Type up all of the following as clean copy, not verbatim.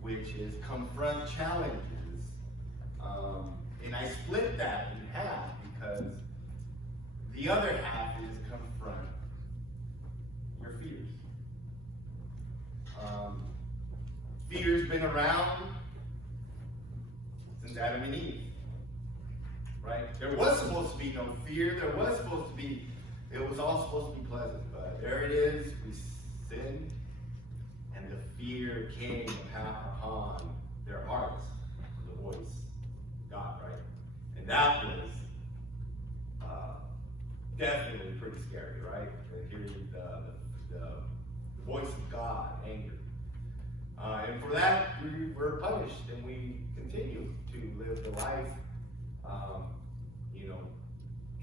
which is confront challenges. And I split that in half because the other half is confront your fears. Fear's been around since Adam and Eve, right? There was supposed to be no fear. There was supposed to be, it was all supposed to be pleasant, but there it is. We sinned, and the fear came upon their hearts, the voice of God, right? And that was definitely pretty scary, right? Hearing the voice of God, anger. And for that, we were punished, and we continue to live the life,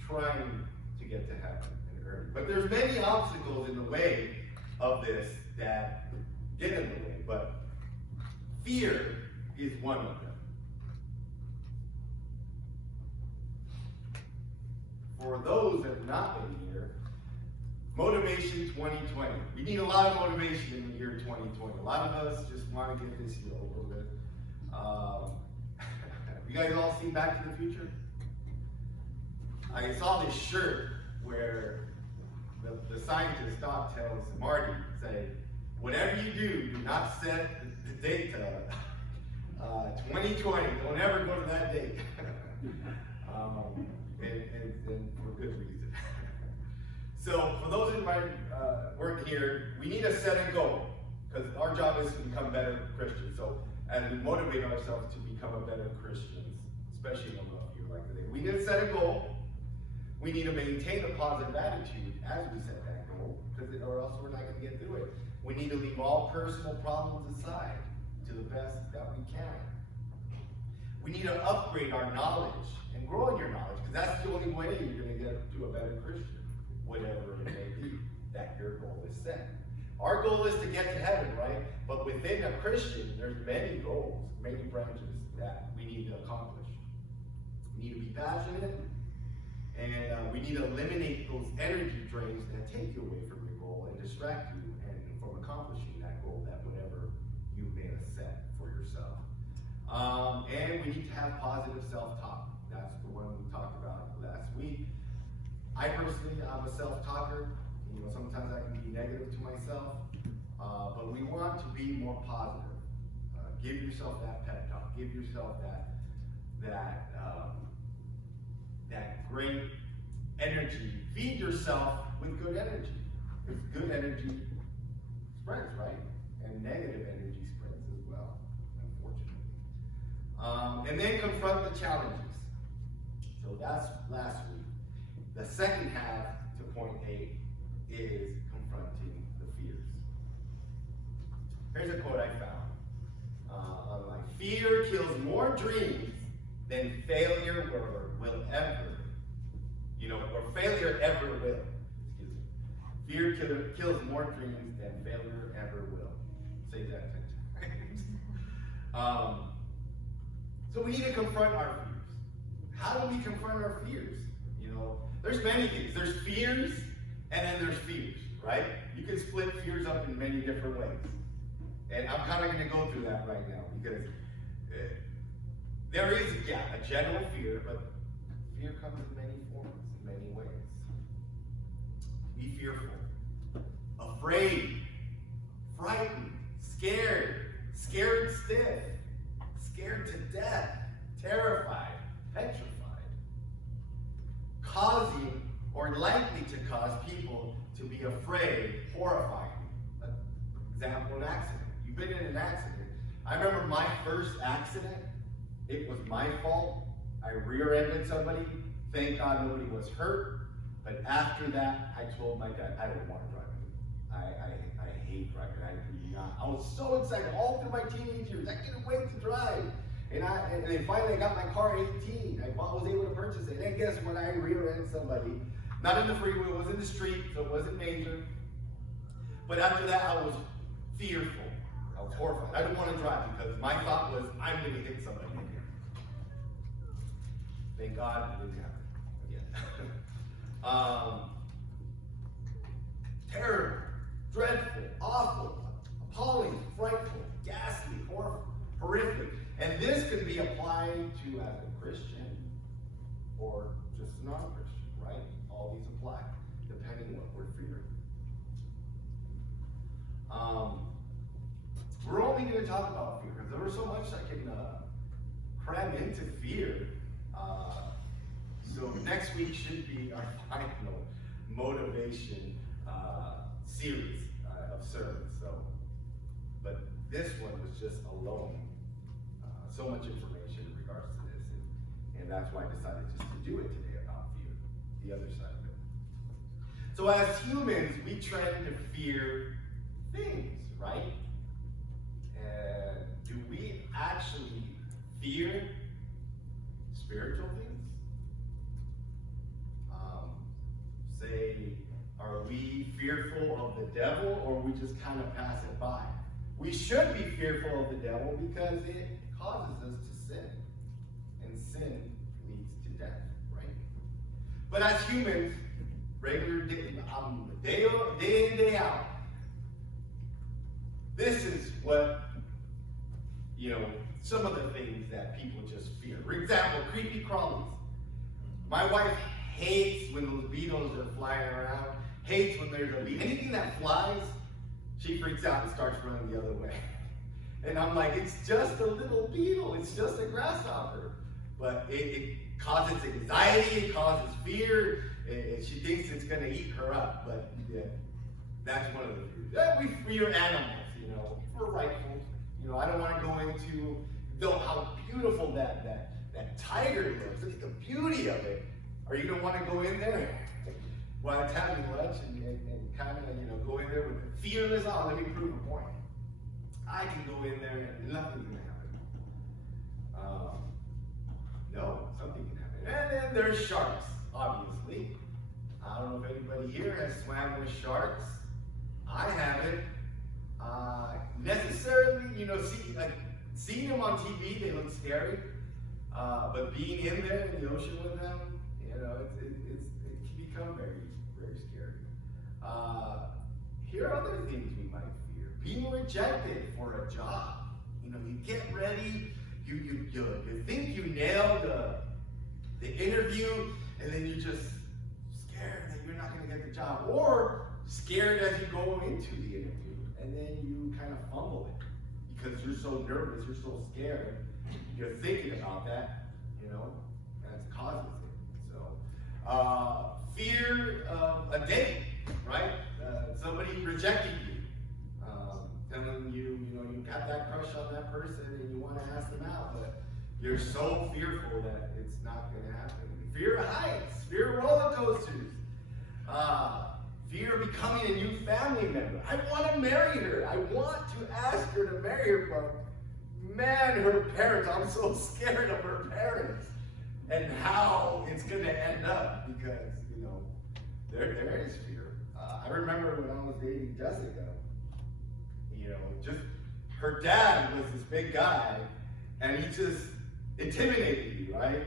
trying to get to heaven and earth. But there's many obstacles in the way of this that get in the way, but fear is one of them. For those that have not been here, Motivation 2020. We need a lot of motivation in the year 2020. A lot of us just want to get this year over with. You guys all seen Back to the Future? I saw this shirt where the scientist Doc tells Marty, say, whatever you do not set the date to 2020. Don't ever go to that date. And for good reason. So for those who might work here, we need to set a goal, because our job is to become better Christians. So as we motivate ourselves to become a better Christians, especially in a rough year like today, we need to set a goal. We need to maintain a positive attitude as we set that goal, or else we're not going to get through it. We need to leave all personal problems aside to the best that we can. We need to upgrade our knowledge and grow in your knowledge, because that's the only way you're going to get to a better Christian, whatever it may be that your goal is set. Our goal is to get to heaven, right? But within a Christian, there's many goals, many branches that we need to accomplish. We need to be passionate, and we need to eliminate those energy drains that take you away from your goal and distract you and from accomplishing that goal, that whatever you may have set for yourself. And we need to have positive self-talk. That's the one we talked about last week. I personally, I'm a self-talker. Sometimes I can be negative to myself, but we want to be more positive. Give yourself that pep talk. Give yourself that great energy. Feed yourself with good energy, because good energy spreads, right? And negative energy spreads as well, unfortunately. And then confront the challenges. So that's last week. The second half to point 8 is confronting the fears. Here's a quote I found online. Fear kills more dreams than failure will ever, or failure ever will. Excuse me. Fear kills more dreams than failure ever will. Say that 10 times. So we need to confront our fears. How do we confront our fears? There's many things. There's fears, and then there's fears, right? You can split fears up in many different ways. And I'm kind of going to go through that right now, because there is, a general fear, but fear comes in many forms, in many ways. Be fearful, afraid, frightened, scared stiff, scared to death, terrified, petrified, causing or likely to cause people to be afraid, horrifying. Example, an accident. You've been in an accident. I remember my first accident. It was my fault. I rear-ended somebody. Thank God nobody was hurt. But after that, I told my dad, I don't want to drive anymore. I hate driving. I was so excited all through my teenage years. I couldn't wait to drive. And then finally I got my car at 18. I was able to purchase it. And guess what? I rear-ended somebody. Not in the freeway, it was in the street, so it wasn't major. But after that, I was fearful. I was horrified. I didn't want to drive because my thought was, I'm going to hit somebody in here. Thank God it didn't happen again. Terrible, dreadful, awful, appalling, frightful, ghastly, horrible. horrific. And this can be applied to as a Christian or just a non-Christian, right? All these apply, depending what we're fearing. We're only going to talk about fear because there was so much I can cram into fear. So next week should be our final motivation series of sermons. But this one was just alone. So much information in regards to this, and that's why I decided just to do it today about fear, the other side of it. So as humans, we tend to fear things, right? And do we actually fear spiritual things? Say, are we fearful of the devil, or we just kind of pass it by? We should be fearful of the devil because it causes us to sin. And sin leads to death, right? But as humans, regular day in, day out, this is what, some of the things that people just fear. For example, creepy crawlies. My wife hates when those beetles are flying around, hates when there's anything that flies, she freaks out and starts running the other way. And I'm like, it's just a little beetle, it's just a grasshopper. But it causes anxiety, it causes fear, and she thinks it's going to eat her up. But yeah, that's one of the fears. We fear animals, we're rightful. I don't want to go into how beautiful that tiger looks. Look at the beauty of it. Are you going to want to go in there while it's having lunch and kind of, go in there with a fearless, let me prove a point. I can go in there and nothing's going to happen. No, something can happen. And then there's sharks, obviously. I don't know if anybody here has swam with sharks. I haven't. Necessarily, seeing them on TV, they look scary. But being in there in the ocean with them, it can become very, very scary. Here are other things we might fear. Being rejected for a job. You get ready, you think you nailed the interview, and then you're just scared that you're not going to get the job. Or scared as you go into the interview, and then you kind of fumble it because you're so nervous, you're so scared, you're thinking about that, and it causes it. So, fear of a date, right? Somebody rejecting you. Telling you, you got that crush on that person and you want to ask them out, but you're so fearful that it's not going to happen. Fear of heights, fear of roller coasters, fear of becoming a new family member. I want to marry her. I want to ask her to marry her, but man, her parents, I'm so scared of her parents and how it's going to end up because, there is fear. I remember when I was dating Jessica, just her dad was this big guy and he just intimidated me, right?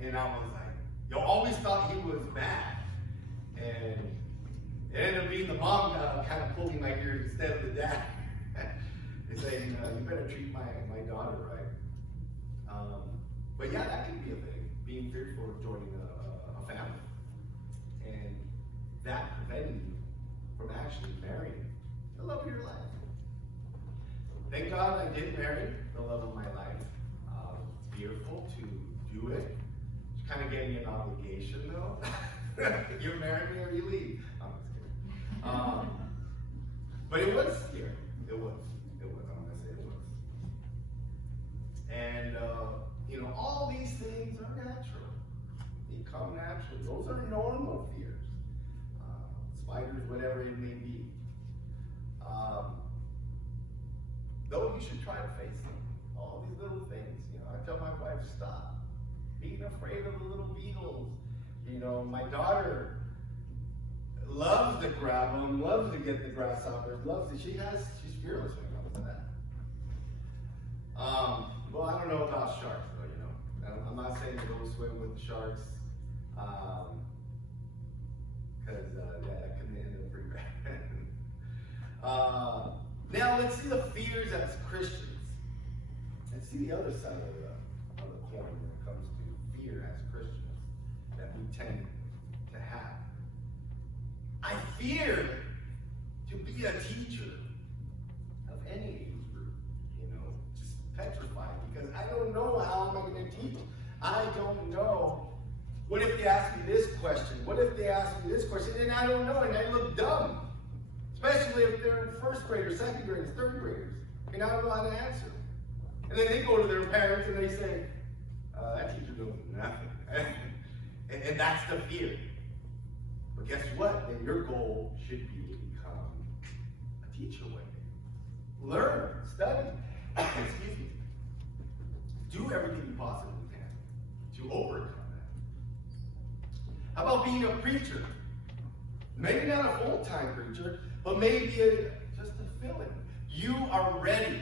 And I was like, always thought he was bad. And it ended up being the mom kind of pulling my ears instead of the dad. And saying, you better treat my daughter right. But yeah, that can be a thing, being fearful of joining a family. And that preventing you from actually marrying the love of your life. Thank God I did marry the love of my life. It's beautiful to do it. It's kind of gave me an obligation though. You marry me or you leave. I'm just kidding. But it was scary. It was. I'm going to say it was. And, all these things are natural. They come naturally. Those are normal fears. Spiders, whatever it may be. Though you should try to face them. All these little things. I tell my wife, stop being afraid of the little beetles. My daughter loves to grab them, loves to get the grasshoppers, she's fearless when it comes to that. Well, I don't know about sharks though, I'm not saying to go swim with the sharks, because that could end up pretty bad. Now let's see the fears as Christians. Let's the other side of the coin when it comes to fear as Christians that we tend to have. I fear to be a teacher of any age group, just petrified because I don't know how am I going to teach. I don't know. What if they ask me this question? What if they ask me this question? And I don't know, and I look dumb. Especially if they're first graders, second graders, third graders, and I don't know how to answer. And then they go to their parents and they say, that teacher knows nothing. and that's the fear. But guess what? Then your goal should be to become a teacher one day. Learn, study, excuse me. Do everything you possibly can to overcome that. How about being a preacher? Maybe not a full-time preacher, but maybe just a fill-in. You are ready.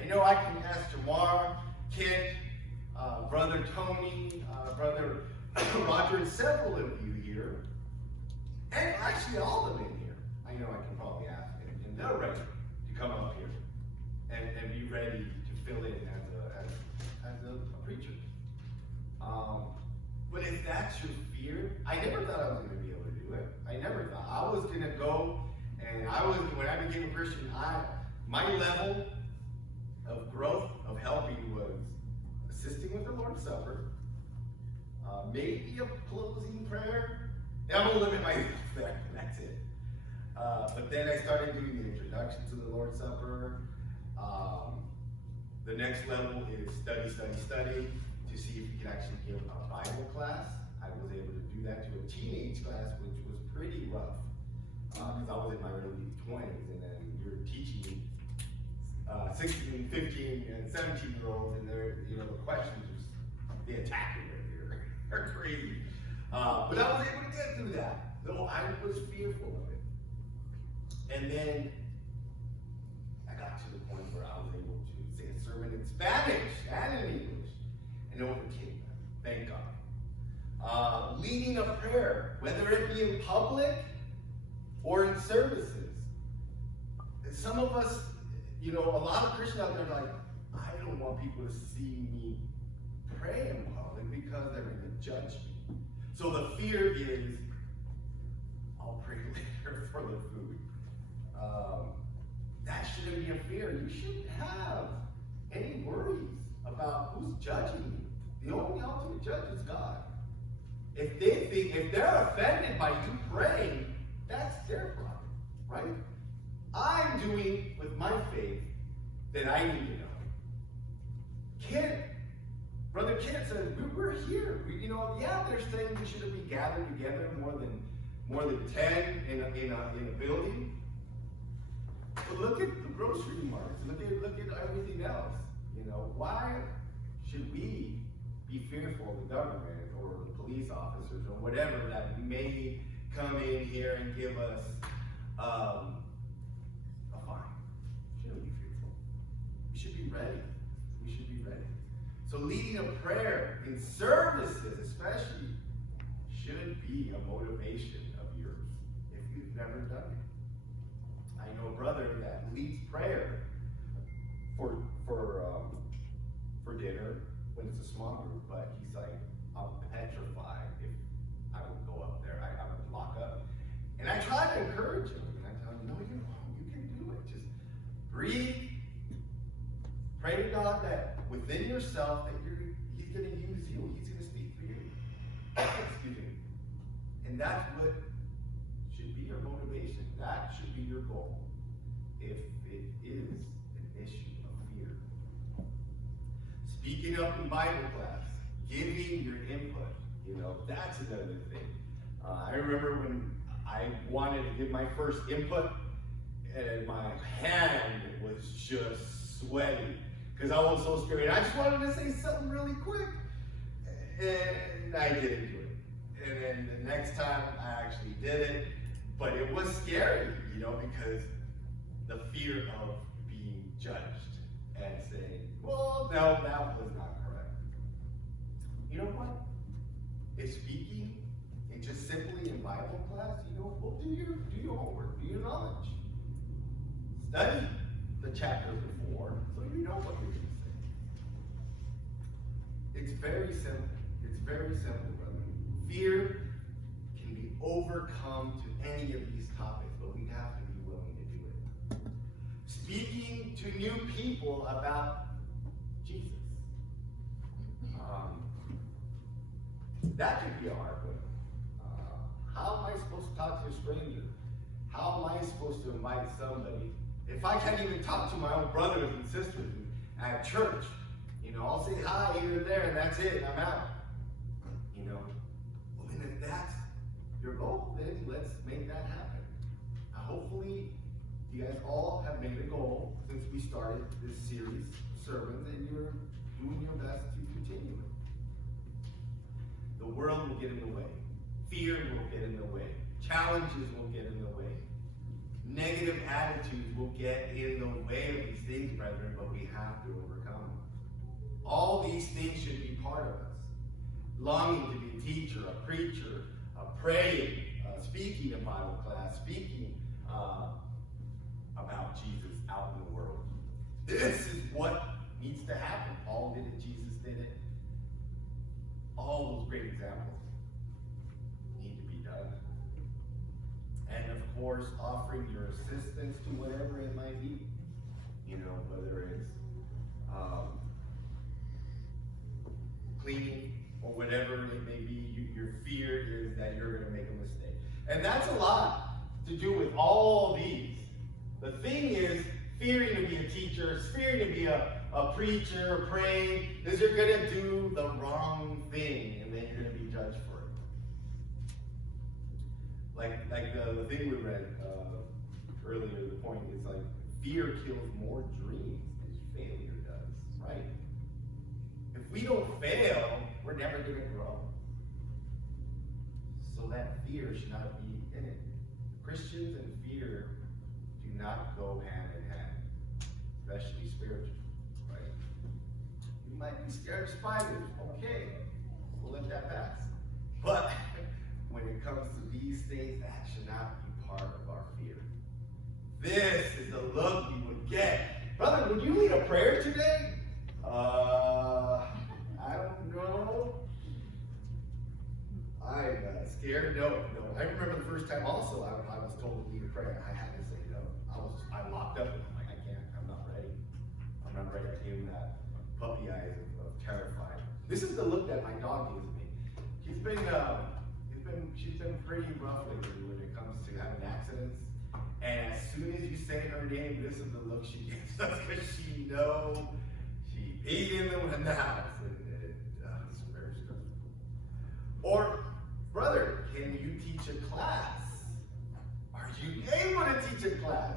I know I can ask Jamar, Kent, Brother Tony, Brother Roger, and several of you here, and actually all of them in here. I know I can probably ask them, and they're ready to come up here and be ready to fill in as a preacher. But if that's your fear, I never thought I was going to be able to do it. I never thought. I was going to go, and when I became a Christian, my level of growth, of helping was assisting with the Lord's Supper, maybe a closing prayer. And I'm going to limit myself there, and that's it. But then I started doing the introduction to the Lord's Supper. The next level is study, to see if you can actually give a Bible class. I was able to do that to a teenage class, which was pretty rough, because I was in my early 20s, and then you're teaching 16, 15, and 17-year-olds, and the questions, they attack you right here. They're crazy. But I was able to get through that, though I was fearful of it. And then I got to the point where I was able to say a sermon in Spanish and in English, and overcame that. Thank God. Leading a prayer, whether it be in public or in services. Some of us, a lot of Christians out there are like, I don't want people to see me pray in public because they're going to judge me. So the fear is, I'll pray later for the food. That shouldn't be a fear. You shouldn't have any worries about who's judging you. The only ultimate judge is God. If they're offended by you praying, that's their problem, right? I'm doing with my faith that I need to know. Brother Kent said, we're here. They're saying we shouldn't be gathered together more than 10 in a building. But look at the grocery markets. Look at everything else. Why should we be fearful of the government or the police officers or whatever that may come in here and give us a fine? We shouldn't be fearful. We should be ready. We should be ready. So leading a prayer in services especially should be a motivation of yours if you've never done it. I know a brother that leads prayer for dinner when it's a small group, but he's like, I'm petrified if I would go up there. I would lock up. And I try to encourage him, and I tell him, no, you can do it. Just breathe. Pray to God that within yourself that he's going to use you. He's going to speak for you. Excuse me. And that's what should be your motivation. That should be your goal. If it is an issue of fear. Speaking up in Bible class, giving your input, that's another thing. I remember when I wanted to give my first input, and my hand was just sweaty because I was so scared. I just wanted to say something really quick, and I didn't do it. And then the next time I actually did it, but it was scary, because the fear of being judged and saying, well, no, that was not correct. You know what? If speaking and just simply in Bible class, well, do your homework, do your knowledge. Study the chapter before so you know what you're going to say. very simple. It's very simple, brother. Fear can be overcome to any of these topics, but we have to be willing to do it. Speaking to new people about Jesus. That could be a hard one. How am I supposed to talk to a stranger? How am I supposed to invite somebody? If I can't even talk to my own brothers and sisters at church, I'll say hi here and there and that's it, and I'm out. Well, then if that's your goal, then let's make that happen. Hopefully, you guys all have made a goal since we started this series of sermons, and you're doing your best to continue it. The world will get in the way. Fear will get in the way. Challenges will get in the way. Negative attitudes will get in the way of these things, brethren, but we have to overcome them. All these things should be part of us. Longing to be a teacher, a preacher, praying, speaking in Bible class, speaking about Jesus out in the world. This is what needs to happen. Paul did it, Jesus did it. All those great examples need to be done. And of course, offering your assistance to whatever it might be. Whether it's cleaning or whatever it may be, your fear is that you're going to make a mistake. And that's a lot to do with all these. The thing is, fearing to be a teacher, fearing to be a preacher, or praying, is you're going to do the wrong thing, and then you're going to be judged for it. Like the thing we read earlier, the point is like, fear kills more dreams than failure does, right? If we don't fail, we're never going to grow. So that fear should not be in it. Christians and fear do not go hand in hand, especially spiritually, right? You might be scared of spiders, okay, we'll let that pass. But when it comes to these things, that should not be part of our fear. This is the look we would get. Brother, would you lead a prayer today? I don't know. I'm scared. No. I remember the first time also I was told to lead a prayer. I had to say no. I locked up and I'm like, I can't. I'm not ready. I'm not ready. I gave him that puppy eyes of terrified. This is the look that my dog gives me. She's been pretty rough lately when it comes to having accidents. And as soon as you say her name, this is the look she gives us because she knows she beat in the house. It's very stressful. Or, brother, can you teach a class? Are you able to teach a class?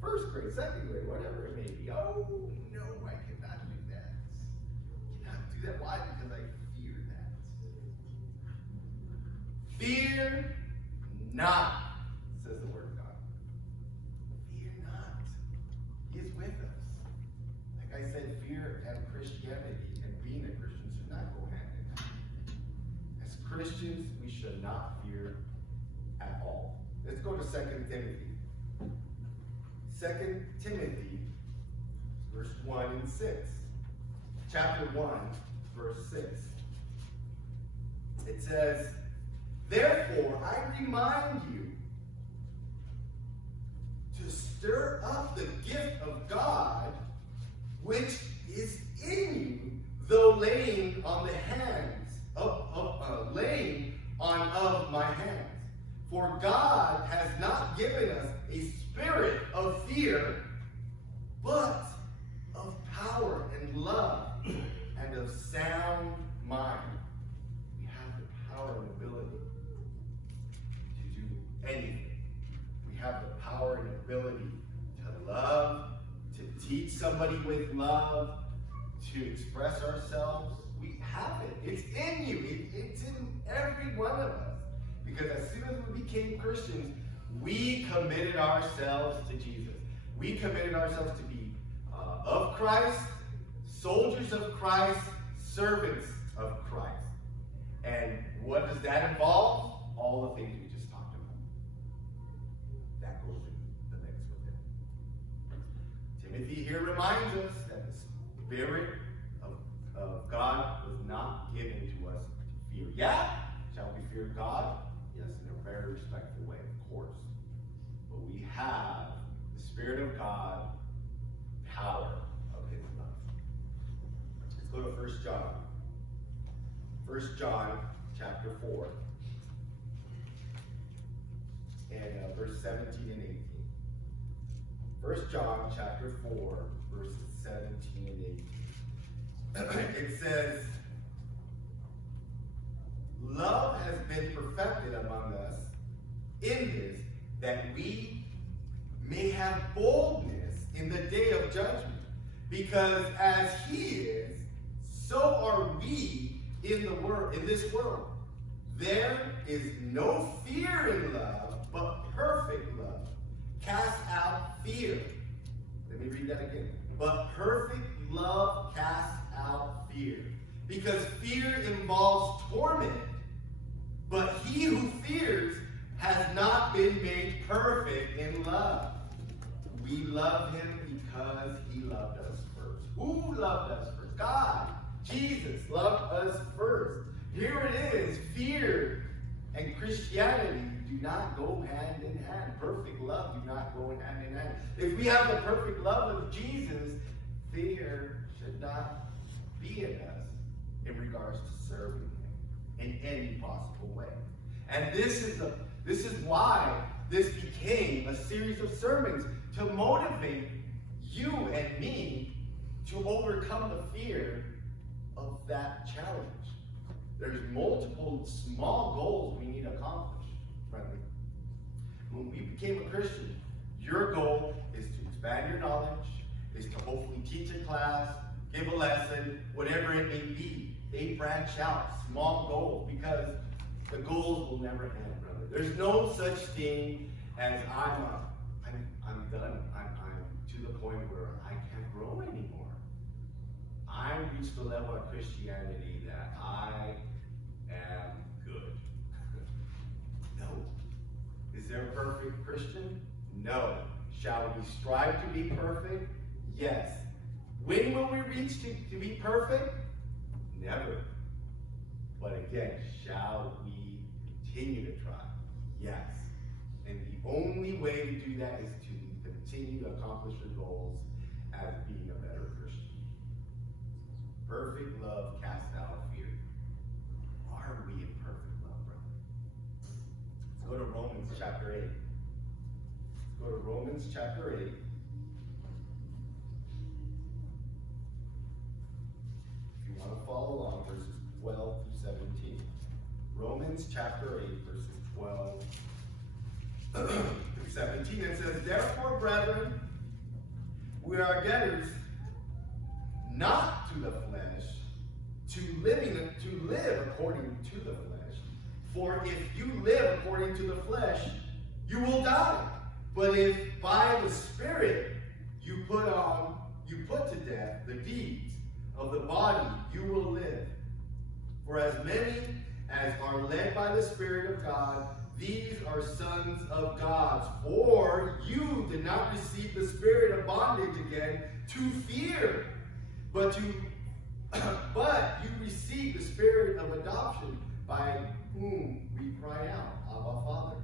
First grade, second grade, whatever it may be. Oh, no, I cannot do that. Cannot do that. Why? Because I fear that. Fear not, says the word of God. Fear not. He is with us. Like I said, fear and Christianity and being a Christian should not go hand in hand. As Christians, we should not fear at all. Let's go to 2 Timothy. 2 Timothy, verse 1 and 6. Chapter 1, verse 6. It says, therefore, I remind you to stir up the gift of God, which is in you, though laying on the hands of my hands. For God has not given us a spirit of fear, but of power and love and of sound mind. We have the power and ability to do anything. We have the power and ability to love, to teach somebody with love, to express ourselves. We have it. It's in you. It's in every one of us. Because as soon as we became Christians, we committed ourselves to Jesus. We committed ourselves to be of Christ, soldiers of Christ, servants of Christ. And what does that involve? All the things we just talked about. That goes in the mix with it. Timothy here reminds us that the Spirit of God was not given to us to fear. Yeah, shall we fear God? Yes, in a very respectful way, of course. But we have the Spirit of God, power of his love. Let's go to 1 John. 1 John chapter 4. And verse 17 and 18. 1 John chapter 4, verses 17 and 18. It says, love has been perfected among us in this, that we may have boldness in the day of judgment. Because as he is, so are we in the world, in this world. There is no fear in love, but perfect love casts out fear. Let me read that again. But perfect love casts out fear. Because fear involves torment. But he who fears has not been made perfect in love. We love him because he loved us first. Who loved us first? God. Jesus loved us first. Here it is. Fear and Christianity do not go hand in hand. Perfect love do not go hand in hand. If we have the perfect love of Jesus, fear should not be in us in regards to serving him in any possible way. And this is why this became a series of sermons to motivate you and me to overcome the fear of that challenge. There's multiple small goals we need to accomplish, friendly. When we became a Christian, your goal is to expand your knowledge, is to hopefully teach a class, give a lesson, whatever it may be. They branch out, small goals, because the goals will never end, brother. There's no such thing as I'm done. I'm to the point where I can't grow anymore. I reached the level of Christianity that I am good. No. Is there a perfect Christian? No. Shall we strive to be perfect? Yes. When will we reach to be perfect? Never. But again, shall we continue to try? Yes. And the only way to do that is to continue to accomplish your goals as being a better Christian. Perfect love casts out fear. Are we in perfect love, brother? Let's go to Romans chapter 8. Let's go to Romans chapter 8. If you want to follow along, verses 12 through 17. Romans chapter 8, verses 12 through 17. It says, therefore, brethren, we are debtors not to the flesh, to live according to the flesh. For if you live according to the flesh, you will die. But if by the Spirit you put to death the deeds of the body, you will live. For as many as are led by the Spirit of God, these are sons of God. For you did not receive the spirit of bondage again to fear, but you received the spirit of adoption, by whom we cry out, Abba, Father.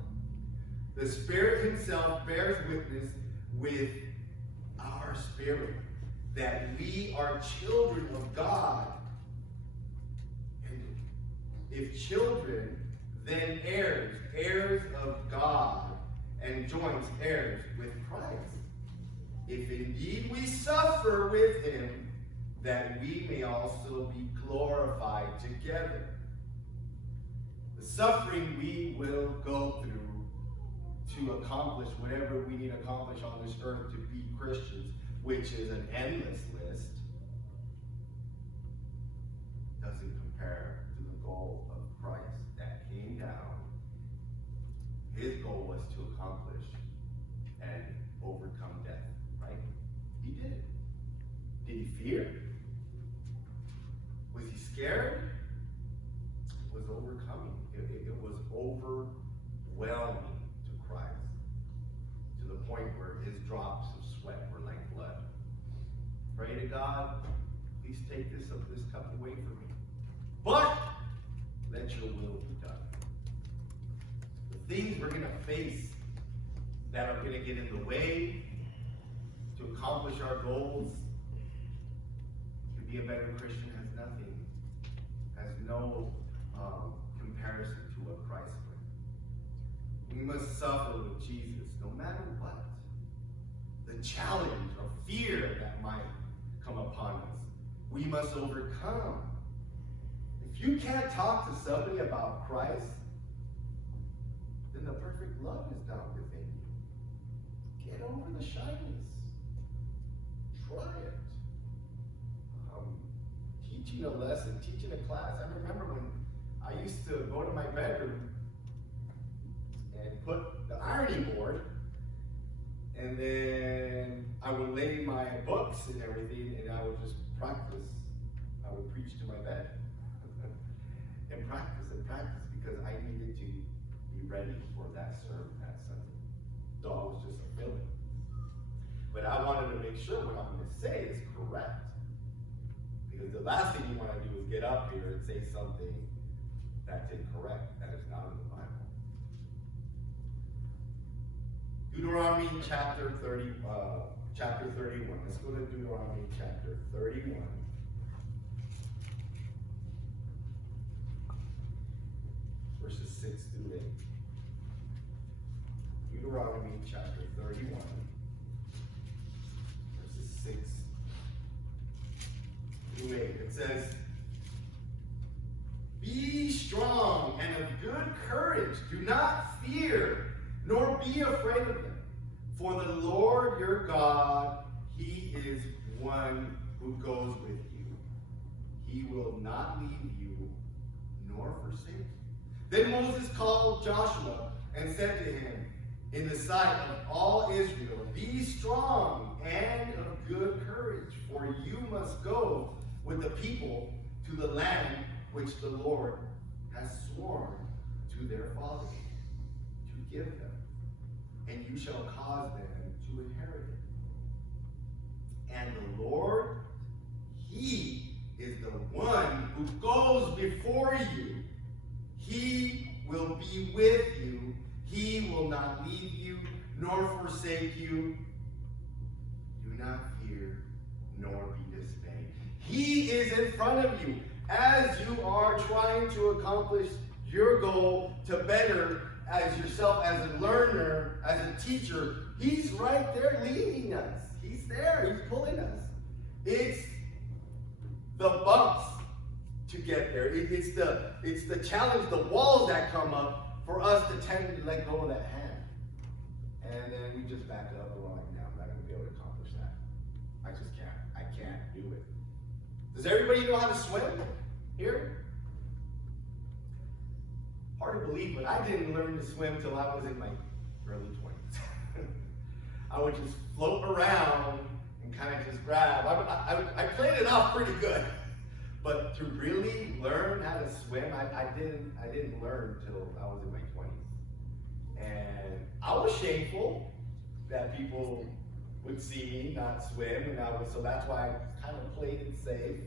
The Spirit himself bears witness with our spirit that we are children of God. And if children, then heirs, heirs of God, and joint heirs with Christ. If indeed we suffer with him, that we may also be glorified together. The suffering we will go through to accomplish whatever we need to accomplish on this earth to be Christians, which is an endless list, doesn't compare to the goal of Christ that came down. His goal was to accomplish and overcome death, right? He did it. Did he fear? Was he scared? It was overcoming. It was overwhelming to Christ, to the point where his drops of sweat were like blood. Pray to God, please take this cup away from me. but let your will be done. The things we're going to face that are going to get in the way to accomplish our goals, to be a better Christian has no comparison to what Christ went. We must suffer with Jesus no matter what. The challenge or fear that might come upon us, we must overcome. If you can't talk to somebody about Christ, then the perfect love is not within you. Get over the shyness. Try it. Teaching a lesson, teaching a class. I remember when I used to go to my bedroom and put the ironing board, and then I would lay my books and everything, and I would just practice. I would preach to my bed and practice because I needed to be ready for that sermon that Sunday. So I was just a filling. But I wanted to make sure what I'm going to say is correct. Because the last thing you want to do is get up here and say something that's incorrect, that is not in the Bible. Deuteronomy chapter 31. Let's go to Deuteronomy chapter 31. Verses 6 through 8. Deuteronomy chapter 31. Verses 6 through 8. It says, "Be strong and of good courage. Do not fear, nor be afraid of them. For the Lord your God, he is one who goes with you. He will not leave you, nor forsake you." Then Moses called Joshua and said to him, in the sight of all Israel, "Be strong and of good courage, for you must go with the people to the land which the Lord has sworn to their fathers to give them, and you shall cause them to inherit it. And the Lord, he is the one who goes before you. He will be with you. He will not leave you nor forsake you. Do not fear nor be dismayed. He is in front of you as you are trying to accomplish your goal to better as yourself as a learner, as a teacher. He's right there leading us. He's there. He's pulling us. It's the bumps to get there. It's the challenge, the walls that come up for us to tend to let go of that hand. And then we just back up and we're like, no, I'm not going to be able to accomplish that. I just can't. I can't do it. Does everybody know how to swim here? Hard to believe, but I didn't learn to swim till I was in my early 20s. I would just float around and kind of just grab. I played it off pretty good. But to really learn how to swim, I didn't learn till I was in my 20s. And I was shameful that people would see me not swim, and so that's why I kind of played it safe.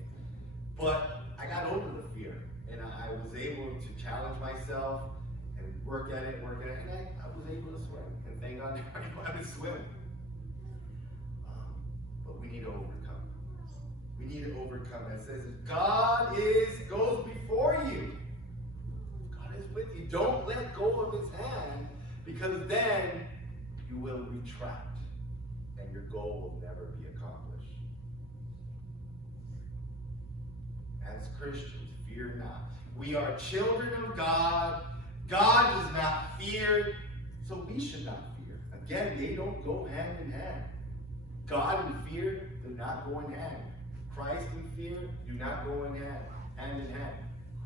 But I got over the fear, and I was able to challenge myself and work at it, and I was able to swim. And thank God I know how to swim. But we need to overcome. We need to overcome. It says God goes before you. God is with you. Don't let go of his hand, because then you will retract and your goal will never be accomplished. As Christians, fear not. We are children of God. God does not fear, so we should not fear. Again, they don't go hand in hand. God and fear do not go in hand. Christ and fear do not go in hand in hand.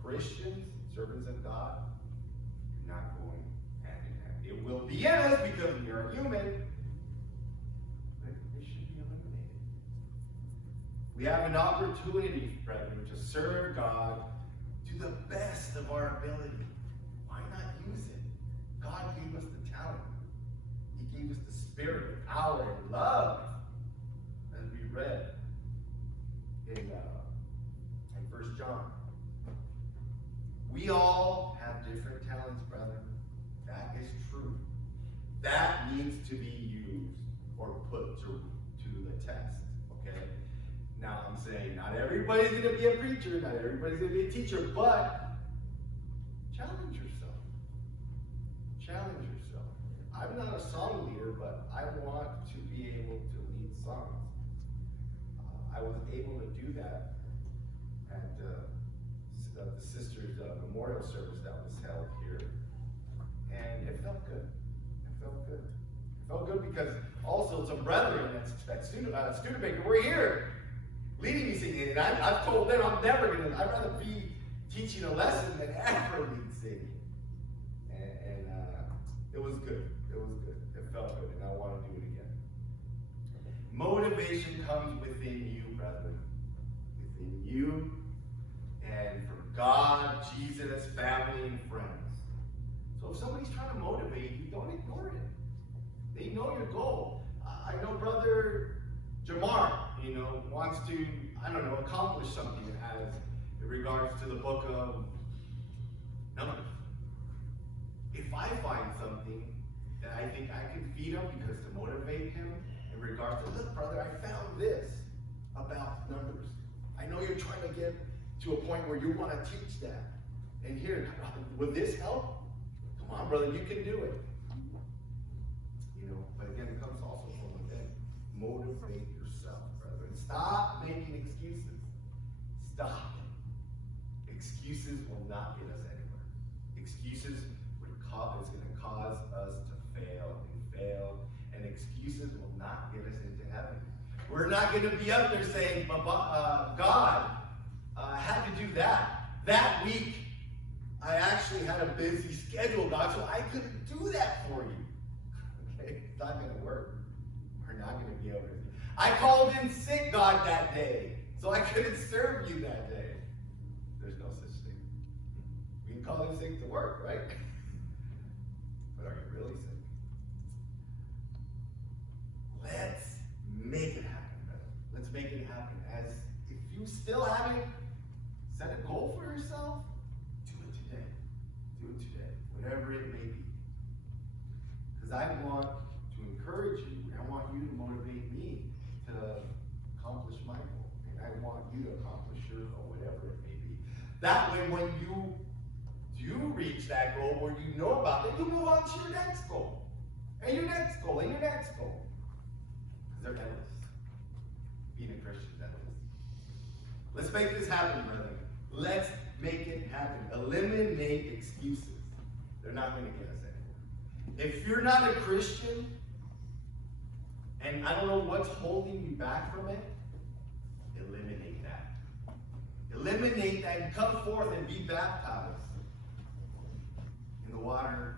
Christians, servants of God, do not go in hand in hand. It will be in us because we are human, but it should be eliminated. We have an opportunity, brethren, to serve God to the best of our ability. Why not use it? God gave us the talent. He gave us the spirit, the power, and love, as we read in 1 John. We all have different talents, brother. That is true. That needs to be used or put to the test, okay? Now I'm saying not everybody's going to be a preacher, not everybody's going to be a teacher, but challenge yourself. Challenge yourself. I'm not a song leader, but I want to be able to lead songs. I was able to do that at the Sisters' memorial service that was held here, and it felt good. It felt good. It felt good because also some brethren at Studebaker were here leading me singing, and I've told them I'd rather be teaching a lesson than ever lead singing. And it was good. It was good. It felt good, and I want to do it again. Motivation comes within you, brethren. Within you, and from God, Jesus, family, and friends. So if somebody's trying to motivate you, don't ignore it. They know your goal. I know Brother Jamar, wants to, accomplish something as in regards to the book of Numbers. If I find something that I think I can feed him because to motivate him in regards to, look, brother, I found this about Numbers. I know you're trying to get to a point where you want to teach that. And here, would this help? Come on, brother, you can do it. But again, it comes also from within. Motivate yourself, brethren. Stop making excuses. Stop. Excuses will not get us anywhere. Excuses is going to cause us to fail, and excuses will not get us into heaven. We're not going to be up there saying, God, I had to do that. That week, I actually had a busy schedule, God, so I couldn't do that for you. Okay? It's not going to work. We're not going to be able to. I called in sick, God, that day, so I couldn't serve you that day. There's no such thing. We can call in sick to work, right? But are you really sick? Let's make it happen, brother. Let's make it happen. As if you still haven't set a goal for yourself, do it today. Do it today, whatever it may be. Because I want to encourage you, and I want you to motivate me to accomplish my goal. And I want you to accomplish your goal, whatever it may be. That way, when you do reach that goal, or you know about it, you move on to your next goal. And your next goal, and your next goal. Because they're endless. Being a Christian is endless. Let's make this happen, brother. Let's make it happen. Eliminate excuses. They're not going to get us anywhere. If you're not a Christian, and I don't know what's holding you back from it, eliminate that. Eliminate that and come forth and be baptized in the water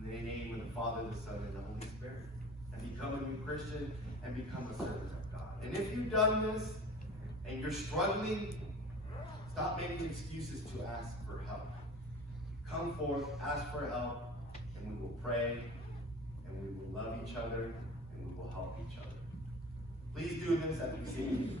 in the name of the Father, the Son, and the Holy Spirit. And become a new Christian and become a servant of God. And if you've done this and you're struggling, stop making excuses to ask for help. Come forth, ask for help, and we will pray, and we will love each other, and we will help each other. Please do this as we sing.